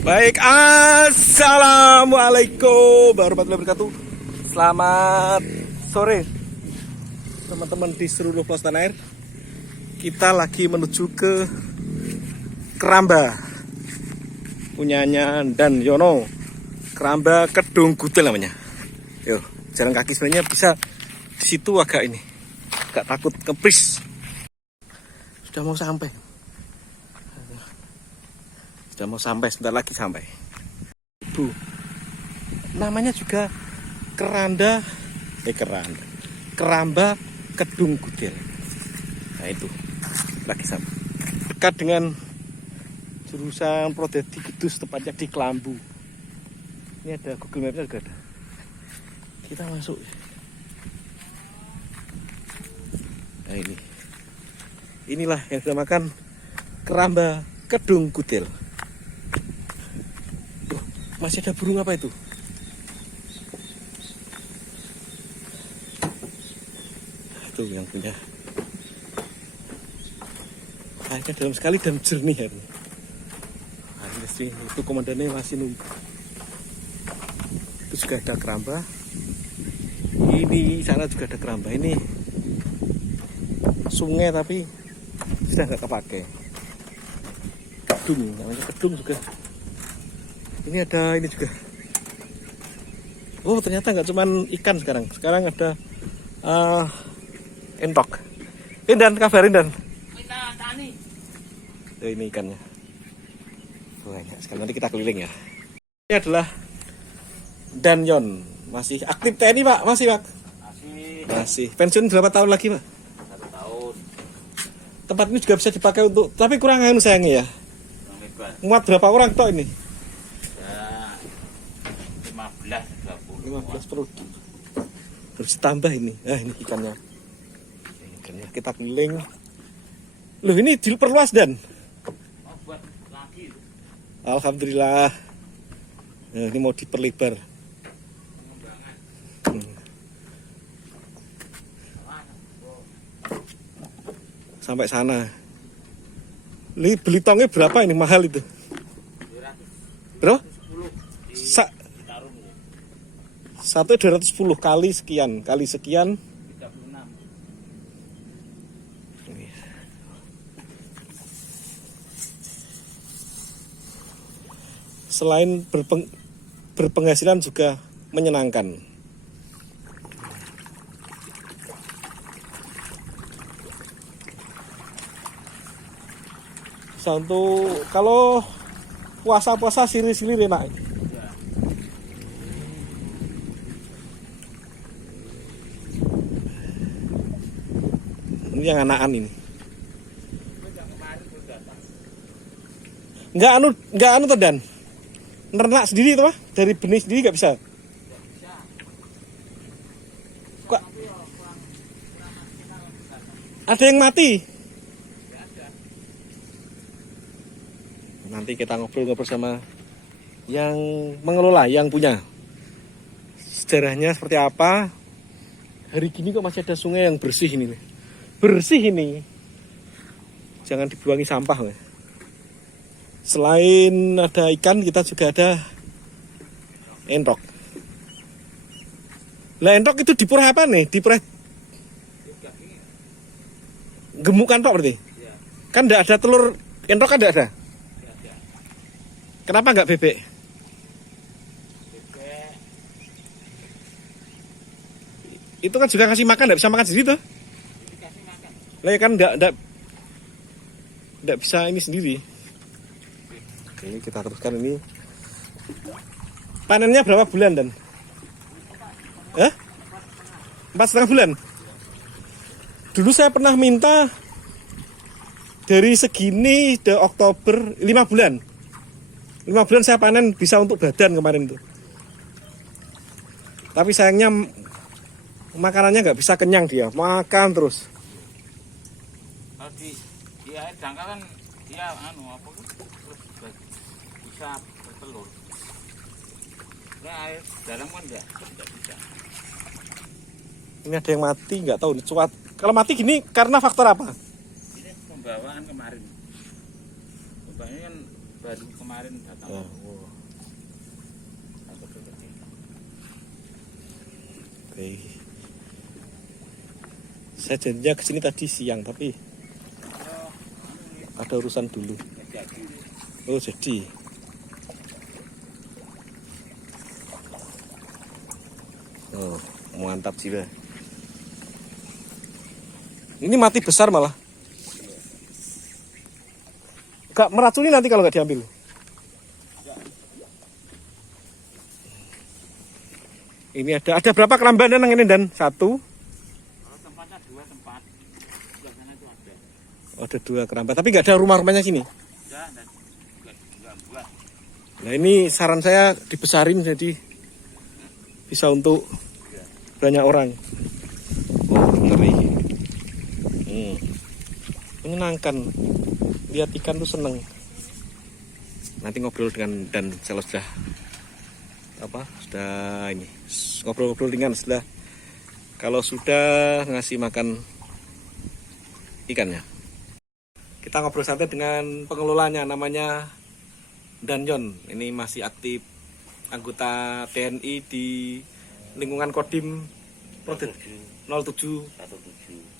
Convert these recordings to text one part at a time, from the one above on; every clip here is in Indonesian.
Baik, assalamualaikum warahmatullahi wabarakatuh. Selamat sore teman-teman di seluruh pelosok tanah air. Kita lagi menuju ke Keramba punyanya Dan Yono. Keramba Kedung Gudel namanya. Yo, jalan kaki sebenarnya bisa di situ agak ini. Agak takut kepris. Sudah mau sampai. Sebentar lagi sampai. Bu, namanya juga Keramba Kedung Gudel. Nah itu lagi sampai. Dekat dengan jurusan Prodedi Kidus, tepatnya di Kelambu. Ini ada Google Mapsnya juga ada. Kita masuk. Nah inilah yang dinamakan Keramba Kedung Gudel. Masih ada burung apa itu? Itu yang punya. Airnya dalam sekali dan jernih hari. Nah, itu komandannya masih nunggu. Itu juga ada keramba. Ini sana juga ada keramba. Ini sungai tapi sudah nggak kepakai. Kedung, namanya kedung juga. Ini ada ini juga. Oh ternyata nggak cuman ikan sekarang. Sekarang ada entok. Dan kabarin Dan. Ini ikannya. Banyak sekali. Nanti kita keliling ya. Ini adalah Dan Yon. Masih aktif TNI Pak? Masih Pak? Masih. Pensiun berapa tahun lagi Pak? 1 tahun. Tempat ini juga bisa dipakai untuk. Tapi kurang anu sayangnya ya. Muat berapa orang toh ini? 15 produk. Terus ditambah ini. Ini ikannya. Kita keliling. Loh ini diperluas Dan. Buat lagi. Alhamdulillah. Nah, ini mau diperlebar. Sampai sana. Ini beli tongnya berapa ini mahal itu? Berapa? Satu 210 kali sekian, kali sekian 36. Selain berpenghasilan juga menyenangkan. Untuk kalau puasa-puasa silir-silir enak. Ini yang anakan ini. Enggak anu tuh Dan. Nernak sendiri tuh, dari benih sendiri nggak bisa. Kok ada yang mati? Nanti kita ngobrol-ngobrol sama yang mengelola, yang punya. Sejarahnya seperti apa? Hari gini kok masih ada sungai yang bersih ini. Bersih ini. Jangan dibuangi sampah. Selain ada ikan, kita juga ada entok. Lah entok itu dipurah apa nih? Dipurah gemukan tok berarti? Kan enggak ada telur entok, kan enggak ada? Kenapa enggak bebek? Itu kan juga kasih makan, enggak bisa makan sendiri tuh. Lah kan enggak bisa ini sendiri. Oke, kita teruskan ini. Panennya berapa bulan Dan? 4,5 bulan. Dulu saya pernah minta dari segini ke Oktober 5 bulan. 5 bulan saya panen bisa untuk badan kemarin tuh. Tapi sayangnya makanannya nggak bisa kenyang dia, makan terus. Kalau di air dangkal kan dia terus bisa bertelur. Nah air dalam kan enggak bisa. Ini ada yang mati, nggak tahu dicuat. Kalau mati gini karena faktor apa? Ini pembawaan kemarin. Pembawaan kan baru kemarin datang. Oh. Yang kecil-kecil. Oke. Saya janjinya kesini tadi siang tapi ada urusan dulu. Jadi Oh jadi. Oh mantap jiwa. Ini mati besar malah. Gak meracuni nanti kalau nggak diambil. Ini ada berapa keramban yang ini dan satu? kalau tempatnya 2 tempat. Sebelah sana itu ada. Oh, ada 2 keramban, tapi nggak ada rumah-rumahnya sini. Ya, dan enggak buat. Nah ini saran saya dibesarin jadi bisa untuk banyak orang. Oh ngeri. Menyenangkan. Lihat ikan tuh seneng. Nanti ngobrol dengan dan kalau sudah ini ngobrol-ngobrol dengan setelah kalau sudah ngasih makan ikannya. Kita ngobrol santai dengan pengelolanya namanya Danyon. Ini masih aktif anggota TNI di lingkungan Kodim Prodet 07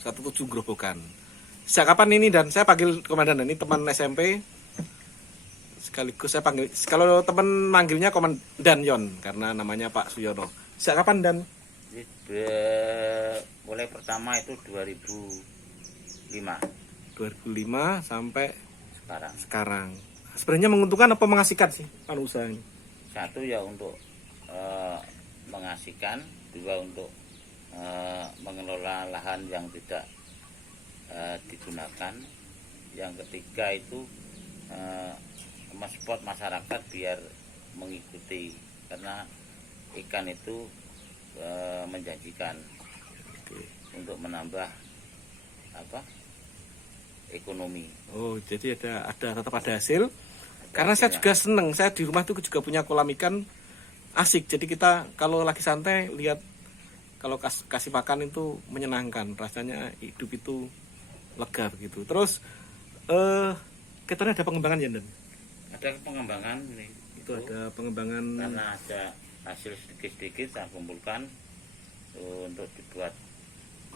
17 Grobogan. Sejak kapan ini dan saya panggil komandan, ini teman SMP sekaligus saya panggil, kalau teman manggilnya Komandan Yon karena namanya Pak Suyono. Sejak kapan dan? Mulai pertama itu 2005 sampai sekarang. Sebenarnya menguntungkan apa mengasihkan sih kan usaha ini? Satu ya untuk mengasihkan, 2 untuk mengelola lahan yang tidak digunakan, yang ketiga itu mensupport masyarakat biar mengikuti karena ikan itu menjanjikan. Oke. Untuk menambah ekonomi. Oh jadi tetap ada hasil. Karena saya juga seneng, saya di rumah tuh juga punya kolam ikan asik. Jadi kita kalau lagi santai lihat kalau kasih makan itu menyenangkan, rasanya hidup itu lega begitu. Terus katanya ada pengembangan ya Dan? Ada pengembangan ini. Itu ada pengembangan karena ada hasil sedikit-sedikit saya kumpulkan untuk dibuat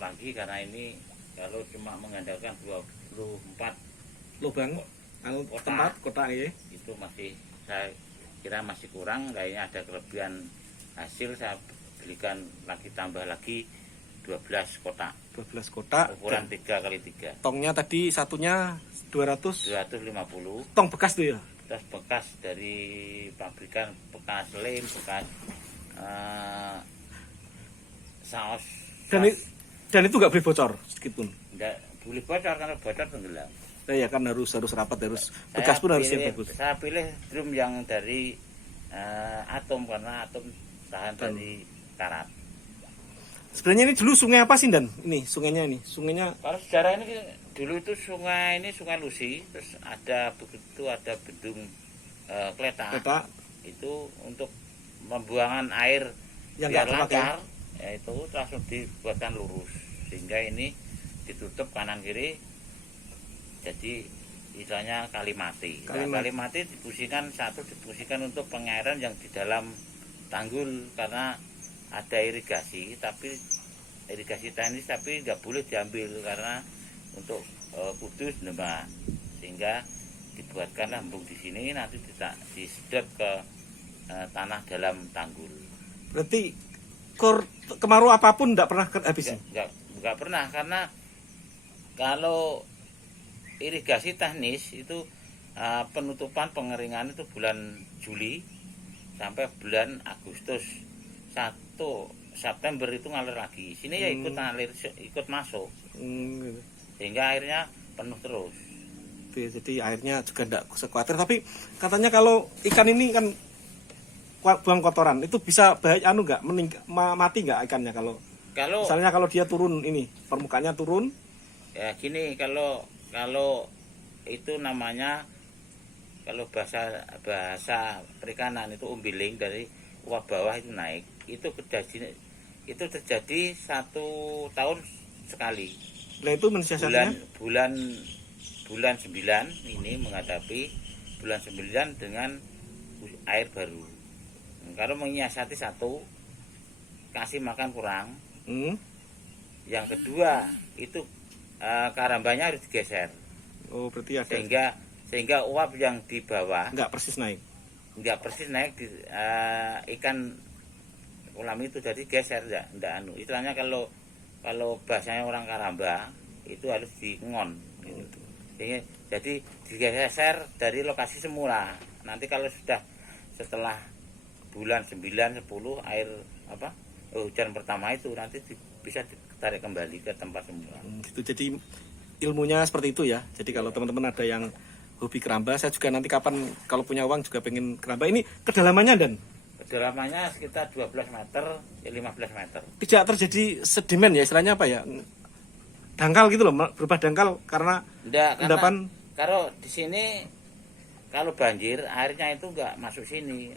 lagi karena ini kalau cuma mengandalkan 24 lubang kota ya. Itu masih saya kira masih kurang, kayaknya ada kelebihan hasil saya belikan lagi tambah lagi 12 kotak. 12 kotak Ukuran 3x3. Tongnya tadi satunya 250. Tong bekas tuh ya? Terus bekas dari pabrikan, bekas lem, bekas saus. Dan itu nggak boleh bocor sedikit pun. Nggak boleh bocor karena bocor tenggelam. Ya kan harus rapat, bekas pun harus yang bagus. Saya pilih drum yang dari atom karena atom tahan dari karat. Sebenarnya ini dulu sungai apa sih Dan? Ini sungainya. Kalau sejarah ini dulu itu sungai Lusi, terus ada bendung Kletak. Itu untuk pembuangan air yang biar lancar, yaitu langsung dibuatkan lurus sehingga ini ditutup kanan kiri jadi istilahnya kali mati. Kali mati difungsikan untuk pengairan yang di dalam tanggul karena ada irigasi teknis tapi nggak boleh diambil karena untuk kudus nembak, sehingga dibuatkanlah embung di sini nanti disedot ke tanah dalam tanggul. Berarti kemarau apapun nggak pernah habis? Nggak pernah karena kalau irigasi teknis itu penutupan pengeringan itu bulan Juli sampai bulan Agustus. 1 September itu ngalir lagi. Sini ya ikut masuk. Gitu. Sehingga airnya penuh terus. Jadi airnya juga tidak sekuatir. Tapi katanya kalau ikan ini kan buang kotoran itu bisa nggak mati nggak ikannya kalau misalnya kalau dia turun ini permukaannya turun. Ya gini kalau itu namanya kalau bahasa perikanan itu umbiling dari uap bawah itu naik. Itu terjadi 1 tahun sekali. Nah itu mensiasatnya bulan 9 ini menghadapi bulan 9 dengan air baru. Kalau menyiasati satu, kasih makan kurang. Yang kedua itu karambanya harus digeser. Oh, berarti ada. Sehingga uap yang di bawah Nggak persis naik. Ikan kolam itu jadi geser, enggak anu. Istilahnya kalau bahasanya orang Karamba itu harus diengon. Gitu. Jadi digeser dari lokasi semula. Nanti kalau sudah setelah bulan 9, 10 air hujan pertama itu nanti bisa ditarik kembali ke tempat semula. Gitu. Jadi ilmunya seperti itu ya. Jadi kalau teman-teman ada yang hobi keramba, saya juga nanti kapan kalau punya uang juga pengen keramba. Ini kedalamannya dan kedalamannya sekitar 12 meter, 15 meter. Tidak terjadi sedimen ya, istilahnya apa ya? Dangkal gitu loh, berubah dangkal karena endapan. Kalau di sini kalau banjir airnya itu enggak masuk sini,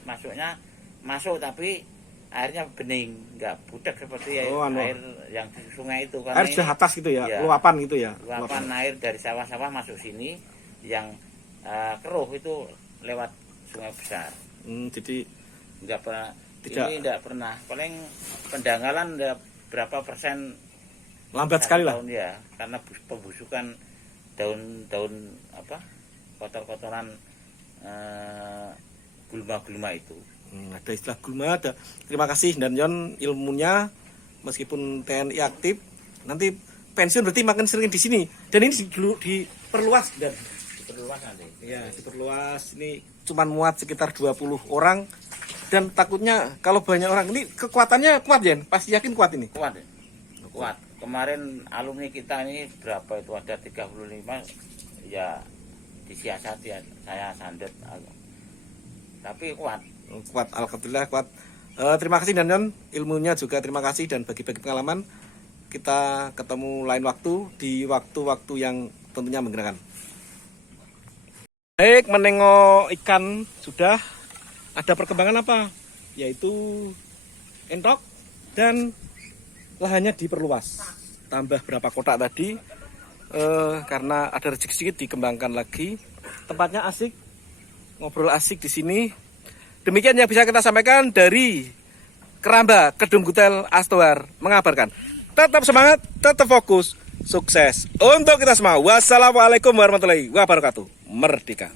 masuk tapi airnya bening, enggak budak seperti air yang di sungai itu. Karena air sudah atas gitu ya, luapan gitu ya. Luapan air dari sawah-sawah masuk sini, yang keruh itu lewat sungai besar. Jadi enggak pernah. Ini enggak pernah. Paling pendangkalan berapa persen? Lambat sekali lah. Ya, karena pembusukan daun-daun kotor-kotoran gulma-gulma itu. Ada istilah gulma, ada. Terima kasih dan Yon ilmunya, meskipun TNI aktif, nanti pensiun berarti makin sering di sini. Dan ini diperluas dan diperluas nanti. Ya, diperluas. Ini cuma muat sekitar 20 orang dan takutnya kalau banyak orang ini kekuatannya kuat ya, pasti yakin kuat ini. Kuat. Kemarin alumni kita ini berapa itu ada 35 ya disiasati saya sandet. Tapi kuat. Kuat, alhamdulillah kuat. Terima kasih dan Yon, ilmunya juga terima kasih dan bagi-bagi pengalaman. Kita ketemu lain waktu di waktu-waktu yang tentunya menggerakkan. Baik, menengok ikan sudah ada perkembangan apa? Yaitu entok dan lahannya diperluas. Tambah berapa kotak tadi karena ada rezeki sedikit dikembangkan lagi. Tempatnya asik, ngobrol asik di sini. Demikian yang bisa kita sampaikan dari Keramba Kedung Gutel Astoar mengabarkan. Tetap semangat, tetap fokus, sukses untuk kita semua. Wassalamualaikum warahmatullahi wabarakatuh. Merdeka.